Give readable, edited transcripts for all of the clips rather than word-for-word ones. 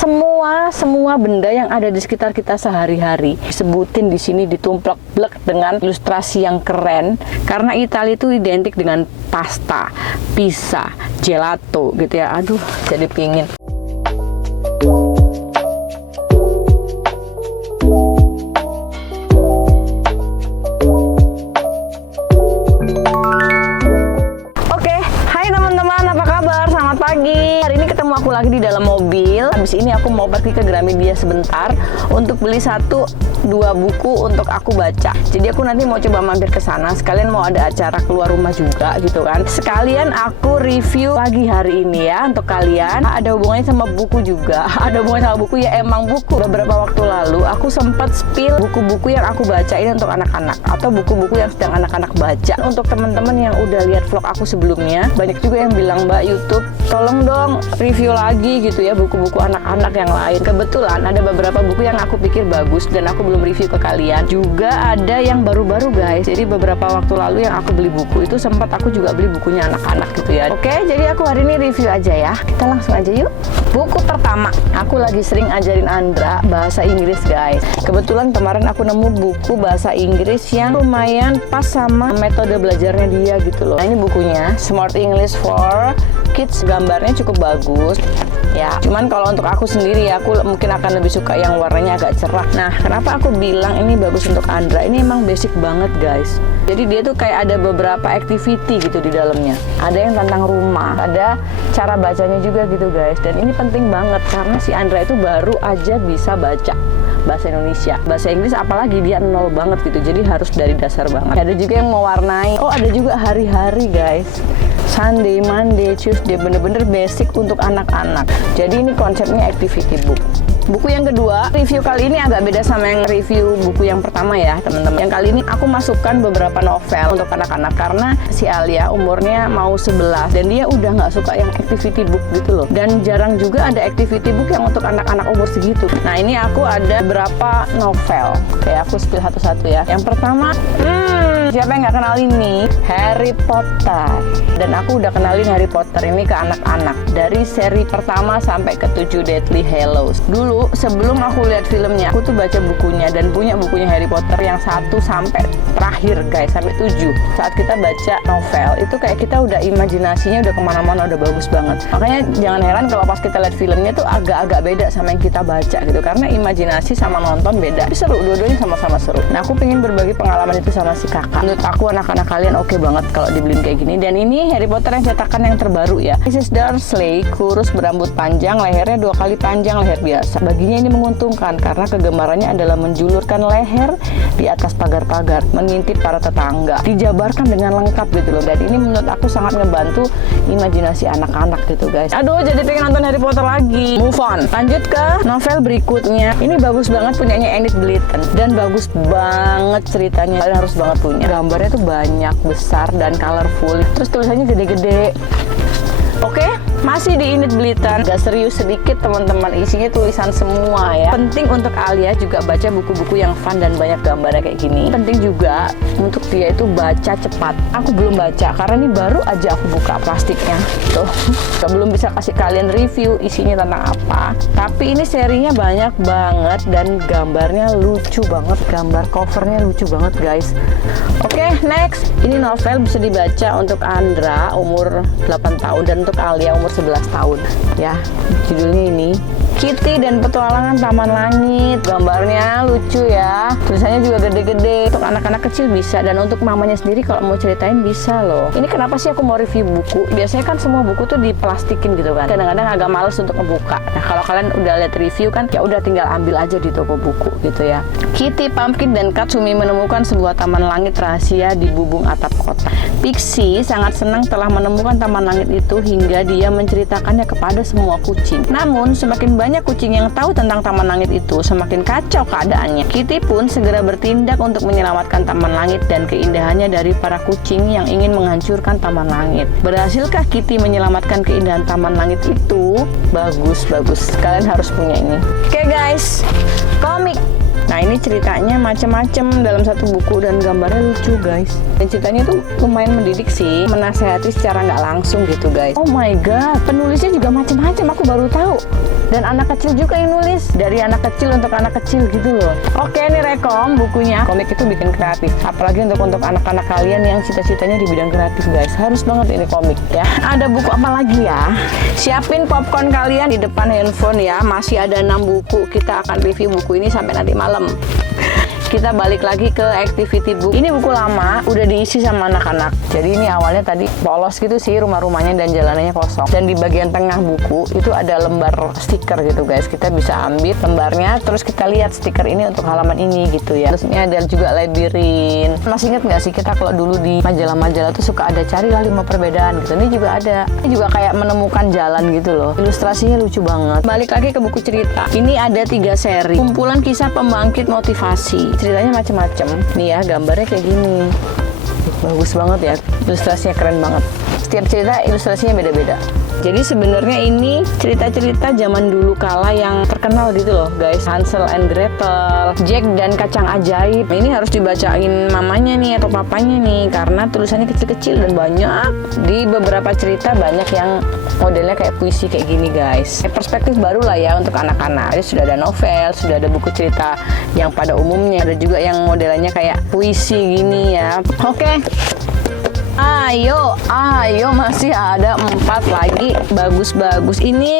semua benda yang ada di sekitar kita sehari-hari disebutin di sini, ditumplek-blek dengan ilustrasi yang keren. Karena Italia itu identik dengan pasta, pizza, gelato gitu ya. Aduh, jadi pingin. Aku lagi di dalam mobil. Habis ini aku mau pergi ke Gramedia sebentar untuk beli 1-2 buku untuk aku baca. Jadi aku nanti mau coba mampir ke sana. Sekalian mau ada acara keluar rumah juga gitu kan. Sekalian aku review pagi hari ini ya untuk kalian. Ada hubungannya sama buku juga. Ada hubungannya sama buku ya, emang buku. Beberapa waktu lalu aku sempat spill buku-buku yang aku baca ini untuk anak-anak atau buku-buku yang sedang anak-anak baca. Untuk teman-teman yang udah lihat vlog aku sebelumnya, banyak juga yang bilang, "Mbak YouTube, tolong dong review lagi gitu ya buku-buku anak-anak yang lain." Kebetulan ada beberapa buku yang aku pikir bagus dan aku belum review ke kalian. Juga ada yang baru-baru guys. Jadi beberapa waktu lalu yang aku beli buku itu sempat aku juga beli bukunya anak-anak gitu ya. Oke, jadi aku hari ini review aja ya. Kita langsung aja yuk. Buku pertama, aku lagi sering ajarin Andra bahasa Inggris guys. Kebetulan kemarin aku nemu buku bahasa Inggris yang lumayan pas sama metode belajarnya dia gitu loh. Nah, ini bukunya Smart English for Kids, gambarnya cukup bagus ya. Cuman kalau untuk aku sendiri ya, aku mungkin akan lebih suka yang warnanya agak cerah. Nah, kenapa aku bilang ini bagus untuk Andra? Ini emang basic banget guys. Jadi dia tuh kayak ada beberapa activity gitu di dalamnya. Ada yang tentang rumah, ada cara bacanya juga gitu guys. Dan ini penting banget karena si Andra itu baru aja bisa baca bahasa Indonesia. Bahasa Inggris apalagi dia nol banget gitu. Jadi harus dari dasar banget. Ada juga yang mewarnai. Oh, ada juga hari-hari guys. Sunday, Monday, Tuesday, bener-bener basic untuk anak-anak. Jadi ini konsepnya activity book. Buku yang kedua, review kali ini agak beda sama yang review buku yang pertama ya teman-teman. Yang kali ini aku masukkan beberapa novel untuk anak-anak karena si Alia umurnya mau 11 dan dia udah nggak suka yang activity book gitu loh. Dan jarang juga ada activity book yang untuk anak-anak umur segitu. Nah, ini aku ada beberapa novel. Oke, aku spill satu-satu ya. Yang pertama, siapa yang nggak kenal ini? Harry Potter. Dan aku udah kenalin Harry Potter ini ke anak-anak dari seri pertama sampai ke 7 Deathly Hallows. Dulu sebelum aku lihat filmnya, aku tuh baca bukunya dan punya bukunya Harry Potter yang 1 sampai terakhir guys, sampai 7. Saat kita baca novel itu kayak kita udah imajinasinya udah kemana-mana, udah bagus banget. Makanya jangan heran kalau pas kita lihat filmnya tuh agak-agak beda sama yang kita baca gitu, karena imajinasi sama nonton beda. Tapi seru, dua-duanya sama-sama seru. Nah, aku pengen berbagi pengalaman itu sama si kakak. Menurut aku anak-anak kalian oke banget kalau dibeliin kayak gini. Dan ini Harry Potter yang cetakan yang terbaru ya. Mrs. Dursley kurus, berambut panjang, lehernya 2 kali panjang leher biasa. Baginya ini menguntungkan karena kegemarannya adalah menjulurkan leher di atas pagar-pagar, mengintip para tetangga. Dijabarkan dengan lengkap gitu loh. Dan ini menurut aku sangat ngebantu imajinasi anak-anak gitu guys. Aduh, jadi pengen nonton Harry Potter lagi. Move on. Lanjut ke novel berikutnya. Ini bagus banget punyanya Enid Blyton dan bagus banget ceritanya. Kalian harus banget punya. Gambarnya tuh banyak, besar dan colorful. Terus tulisannya gede-gede. Oke, masih di Enid Blyton. Gak serius sedikit teman-teman, isinya tulisan semua ya. Penting untuk Alia juga baca buku-buku yang fun dan banyak gambarnya kayak gini. Penting juga untuk dia itu baca cepat. Aku belum baca karena ini baru aja aku buka plastiknya. Tuh, belum bisa kasih kalian review isinya tentang apa. Tapi ini serinya banyak banget dan gambarnya lucu banget. Gambar covernya lucu banget guys. Oke, next. Ini novel bisa dibaca untuk Andra umur 8 tahun dan untuk Alia umur 11 tahun ya. Judulnya ini Kitty dan Petualangan Taman Langit. Gambarnya lucu ya, tulisannya juga gede-gede. Untuk anak-anak kecil bisa, dan untuk mamanya sendiri kalau mau ceritain bisa loh. Ini kenapa sih aku mau review buku? Biasanya kan semua buku tuh diplastikin gitu kan, kadang-kadang agak males untuk ngebuka. Nah, kalau kalian udah lihat review kan, ya udah tinggal ambil aja di toko buku gitu ya. Kitty, Pumpkin, dan Katsumi menemukan sebuah taman langit rahasia di bubung atap kota. Pixie sangat senang telah menemukan taman langit itu hingga dia menceritakannya kepada semua kucing. Namun semakin banyak kucing yang tahu tentang taman langit itu, semakin kacau keadaannya. Kitty pun segera bertindak untuk menyelamatkan taman langit dan keindahannya dari para kucing yang ingin menghancurkan taman langit. Berhasilkah Kitty menyelamatkan keindahan taman langit itu? Bagus. Kalian harus punya ini. Oke guys, komik. Nah, ini ceritanya macam-macam dalam satu buku dan gambarnya lucu guys. Dan ceritanya tuh lumayan mendidik sih, menasehati secara nggak langsung gitu guys. Oh my god, penulisnya juga macam-macam, aku baru tahu. Dan anak kecil juga yang nulis, dari anak kecil untuk anak kecil gitu loh. Oke, ini rekom bukunya. Komik itu bikin kreatif, apalagi untuk anak-anak kalian yang cita-citanya di bidang kreatif guys. Harus banget ini komik ya. Ada buku apa lagi ya? Siapin popcorn kalian di depan handphone ya. Masih ada 6 buku. Kita akan review buku ini sampai nanti malam. Kita balik lagi ke activity book. Ini buku lama, udah diisi sama anak-anak. Jadi ini awalnya tadi polos gitu sih rumah-rumahnya dan jalanannya kosong. Dan di bagian tengah buku itu ada lembar stiker gitu guys. Kita bisa ambil lembarnya, terus kita lihat stiker ini untuk halaman ini gitu ya. Terus ini ada juga labirin. Masih inget nggak sih kita kalau dulu di majalah-majalah tuh suka ada carilah 5 perbedaan gitu. Ini juga ada. Ini juga kayak menemukan jalan gitu loh. Ilustrasinya lucu banget. Balik lagi ke buku cerita. Ini ada 3 seri. Kumpulan kisah pembangkit motivasi. Ceritanya macem-macem. Nih ya, gambarnya kayak gini. Bagus banget ya. Ilustrasinya keren banget. Setiap cerita ilustrasinya beda-beda. Jadi sebenarnya ini cerita-cerita zaman dulu kala yang terkenal gitu loh guys. Hansel and Gretel, Jack dan kacang ajaib. Ini harus dibacain mamanya nih atau papanya nih karena tulisannya kecil-kecil dan banyak. Di beberapa cerita banyak yang modelnya kayak puisi kayak gini guys. Perspektif baru lah ya untuk anak-anak. Jadi sudah ada novel, sudah ada buku cerita yang pada umumnya. Ada juga yang modelannya kayak puisi gini ya. Oke. Ayo masih ada 4 lagi bagus-bagus. Ini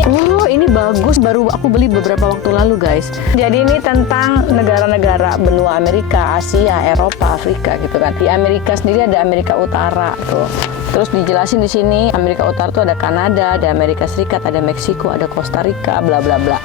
bagus, baru aku beli beberapa waktu lalu guys. Jadi ini tentang negara-negara benua Amerika, Asia, Eropa, Afrika gitu kan. Di Amerika sendiri ada Amerika Utara tuh. Terus dijelasin di sini Amerika Utara tuh ada Kanada, ada Amerika Serikat, ada Meksiko, ada Costa Rica, bla bla bla.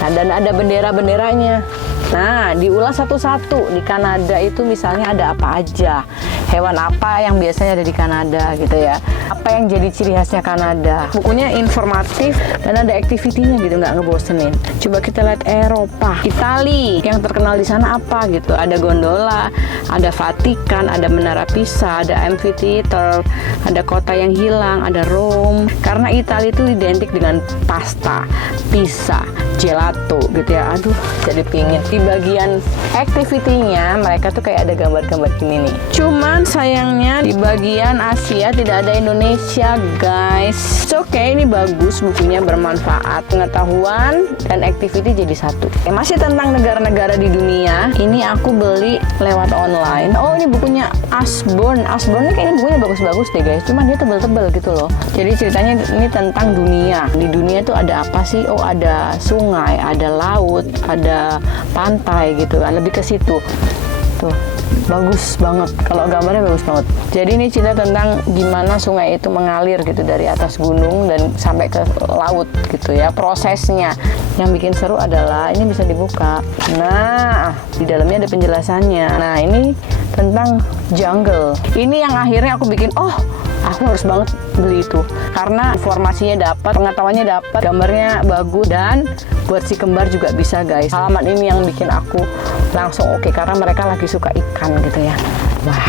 Nah, dan ada bendera-benderanya. Nah, diulas satu-satu. Di Kanada itu misalnya ada apa aja, hewan apa yang biasanya ada di Kanada gitu ya, apa yang jadi ciri khasnya Kanada. Bukunya informatif dan ada activity-nya gitu, nggak ngebosenin. Coba kita lihat Eropa. Itali, yang terkenal di sana apa gitu, ada gondola, ada Vatikan, ada Menara Pisa, ada amphitheater, ada kota yang hilang, ada Rome. Karena Italia itu identik dengan pasta, pizza, gelato gitu ya. Aduh, jadi pingin. Di bagian activity-nya mereka tuh kayak ada gambar-gambar gini nih. Cuman sayangnya di bagian Asia tidak ada Indonesia guys. Oke, ini bagus, bukunya bermanfaat, pengetahuan dan activity jadi satu. Masih tentang negara-negara di dunia. Ini aku beli lewat online. Oh, ini bukunya Ashbourne. Ashbourne ini kayaknya bukunya bagus-bagus deh guys. Cuman dia tebel-tebel gitu loh. Jadi ceritanya ini tentang dunia. Di dunia tuh ada apa sih? Oh, ada sungai, ada laut, ada pantai gitu kan. Lebih ke situ. Tuh, bagus banget. Kalau gambarnya bagus banget. Jadi ini cerita tentang gimana sungai itu mengalir gitu dari atas gunung dan sampai ke laut gitu ya. Prosesnya. Yang bikin seru adalah ini bisa dibuka. Nah, di dalamnya ada penjelasannya. Nah, ini tentang jungle. Ini yang akhirnya aku bikin, aku harus banget beli itu karena informasinya dapat, pengetahuannya dapat, gambarnya bagus, dan buat si kembar juga bisa guys. Halaman ini yang bikin aku langsung oke karena mereka lagi suka ikan gitu ya. Wah,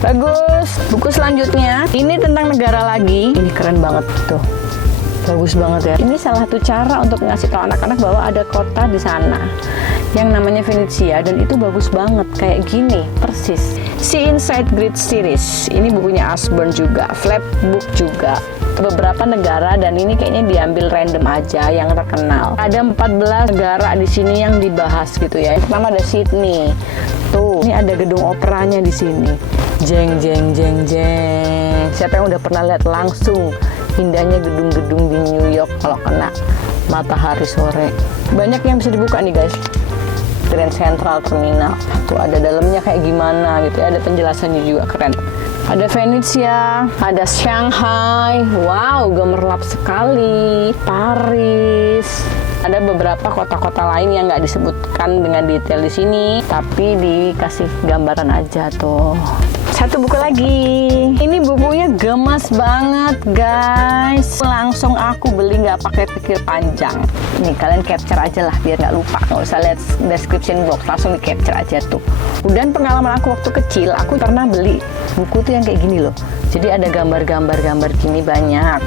bagus. Buku selanjutnya ini tentang negara lagi. Ini keren banget tuh, bagus banget ya. Ini salah satu cara untuk ngasih tahu anak-anak bahwa ada kota di sana yang namanya Venesia, dan itu bagus banget kayak gini persis. See Inside Great Series, ini bukunya Ashbourne juga, flapbook juga, beberapa negara, dan ini kayaknya diambil random aja yang terkenal. Ada 14 negara di sini yang dibahas gitu ya. Yang pertama ada Sydney, tuh ini ada gedung operanya di sini. Jeng jeng jeng jeng. Siapa yang udah pernah lihat langsung indahnya gedung-gedung di New York kalau kena matahari sore? Banyak yang bisa dibuka nih guys. Grand Central Terminal tuh ada dalamnya kayak gimana gitu ya, ada penjelasannya juga keren. Ada Venesia, ada Shanghai, wow gemerlap sekali, Paris. Ada beberapa kota-kota lain yang nggak disebutkan dengan detail di sini, tapi dikasih gambaran aja tuh. Satu buku lagi. Ini bukunya gemes banget guys. Langsung aku beli nggak pakai pikir panjang. Nih kalian capture aja lah biar nggak lupa. Nggak usah lihat description box, langsung di capture aja tuh. Dan pengalaman aku waktu kecil, aku pernah beli buku tuh yang kayak gini loh. Jadi ada gambar-gambar gini banyak.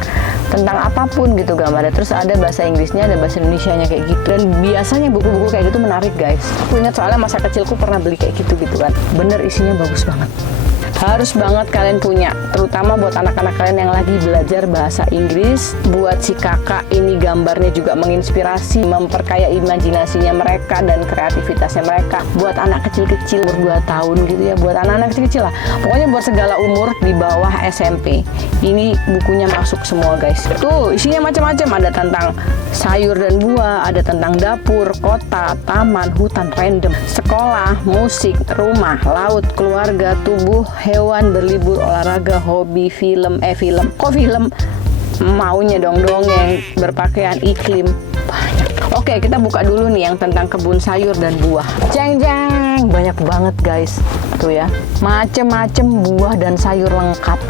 Tentang apapun gitu gambarnya. Terus ada bahasa Inggrisnya, ada bahasa Indonesianya kayak gitu. Dan biasanya buku-buku kayak gitu menarik guys. Aku ingat soalnya masa kecilku pernah beli kayak gitu kan. Bener isinya bagus banget. harus banget kalian punya, terutama buat anak-anak kalian yang lagi belajar bahasa Inggris. Buat si kakak ini gambarnya juga menginspirasi, memperkaya imajinasinya mereka dan kreativitasnya mereka. Buat anak kecil-kecil umur 2 tahun gitu ya, buat anak-anak kecil-kecil lah. Pokoknya buat segala umur di bawah SMP. Ini bukunya masuk semua guys. Tuh isinya macam-macam, ada tentang sayur dan buah, ada tentang dapur, kota, taman, hutan, random, sekolah, musik, rumah, laut, keluarga, tubuh, hewan, berlibur, olahraga, hobi, film. Kok film? Maunya dong dongeng, berpakaian, iklim, banyak. Oke, kita buka dulu nih yang tentang kebun sayur dan buah. Jeng jeng, banyak banget guys. Tuh ya, macem-macem buah dan sayur lengkap.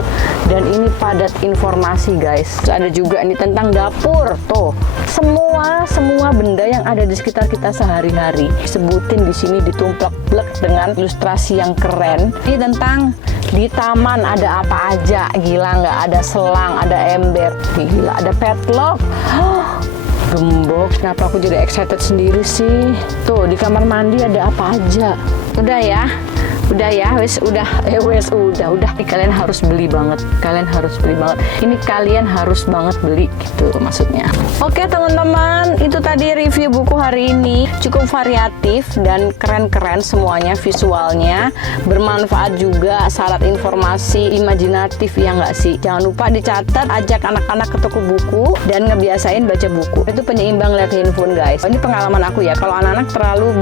Dan ini padat informasi guys. Terus ada juga nih tentang dapur. Tuh, semua benda yang ada di sekitar kita sehari-hari. Sebutin di sini ditumplek-plek dengan ilustrasi yang keren. Ini tentang di taman ada apa aja. Gila nggak? Ada selang, ada ember. Gila, ada padlock. Gembok, kenapa aku jadi excited sendiri sih? Tuh, di kamar mandi ada apa aja. Udah ya, udah. Ini kalian harus beli banget. Ini kalian harus banget beli gitu maksudnya. Oke teman-teman, itu tadi review buku hari ini. Cukup variatif dan keren-keren semuanya, visualnya bermanfaat juga, syarat informasi, imajinatif ya nggak sih? Jangan lupa dicatat, ajak anak-anak ke toko buku dan ngebiasain baca buku. Itu penyeimbang lihat handphone guys. Ini pengalaman aku ya. Kalau anak-anak terlalu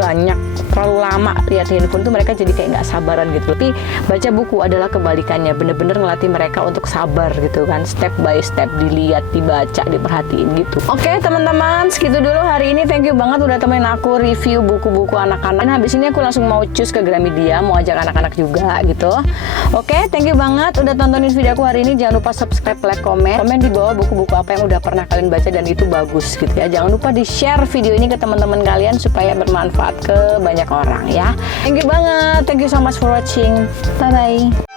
lama lihat handphone tuh mereka jadi kayak nggak sabaran gitu. Tapi baca buku adalah kebalikannya, bener-bener ngelatih mereka untuk sabar gitu kan, step by step, dilihat, dibaca, diperhatiin gitu. Oke teman-teman, segitu dulu hari ini. Thank you banget udah temenin aku review buku-buku anak-anak. Dan habis ini aku langsung mau cus ke Gramedia, mau ajak anak-anak juga gitu. Oke, thank you banget udah tontonin video aku hari ini. Jangan lupa subscribe, like, komen di bawah buku-buku apa yang udah pernah kalian baca dan itu bagus gitu ya. Jangan lupa di share video ini ke teman-teman kalian supaya bermanfaat ke banyak orang ya. Thank you banget, thank you so much for watching. Bye bye.